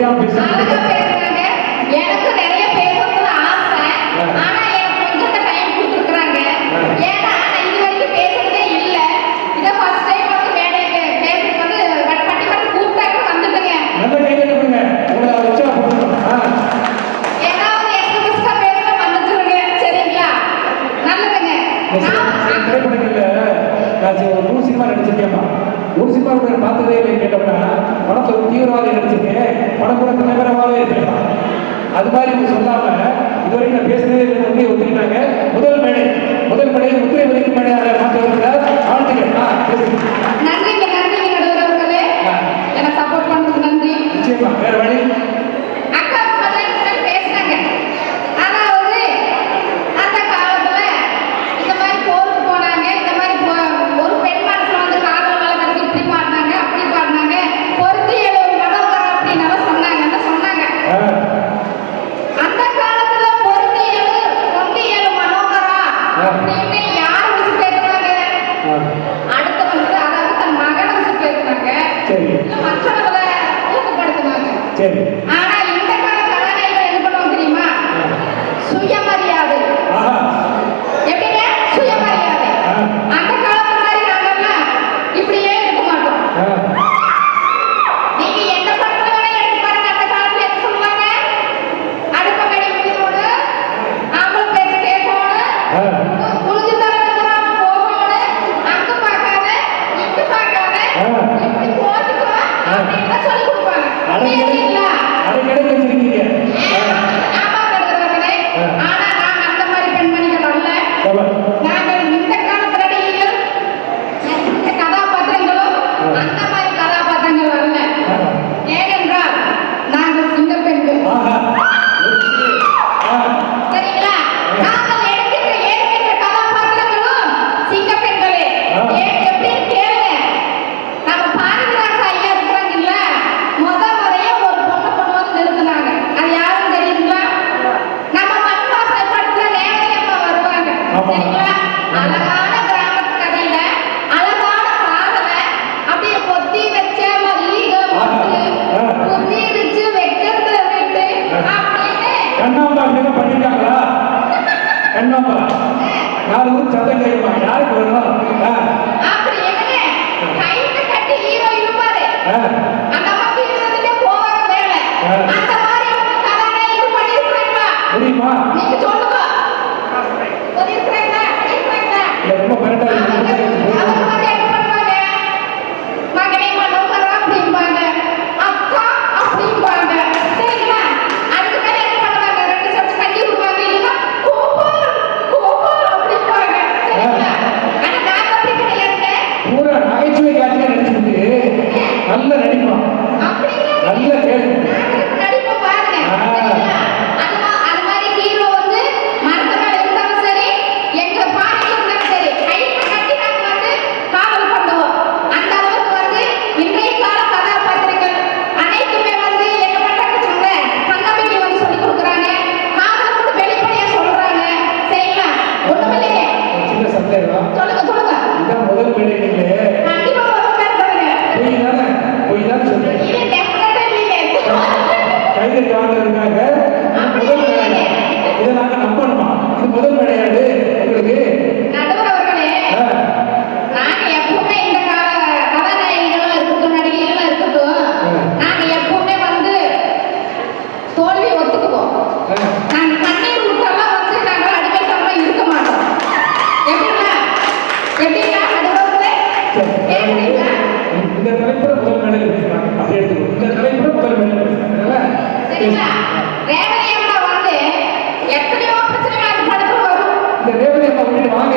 நிறைய பேசுறாங்க. எனக்கு நிறைய பேசணும்னு ஆசை. ஆனா எனக்கு கொஞ்சம் டைம் கொடுத்துருக்காங்க ஏன்னா நான் இது வரைக்கும் பேசுறதே இல்ல. வந்து கட் பண்ணி மட்டும் கூப்பிட்டாக்க வந்துட்டேங்க. நல்ல கையில கொடுங்க உங்களை வச்சா போடுறோம் ஏதாவது சரிங்களா? நல்லதுங்க. நான் திரைப்படங்கள்ல ஒரு நூறு சினிமா நடிச்சிருக்கேன்மா ஒரு சினிமா பார்த்ததே இல்லை கேட்டோம்னா படத்தை தீவிரவாதி நடிச்சிருக்கேன். அது மாதிரி சொல்லாம இதுவரைக்கும் நான் பேசினதே வந்து ஒத்துக்கிட்டாங்க முதல் மேடை முதல் மேடை உத்திரை வரைக்கும் மேடையாக மாற்ற இருக்கிறார் வாழ்த்துக்கள் நன்றி நன்றி சப்போர்ட் பண்ணுறதுக்கு நன்றி. நிச்சயமா வேற Chen. Ah,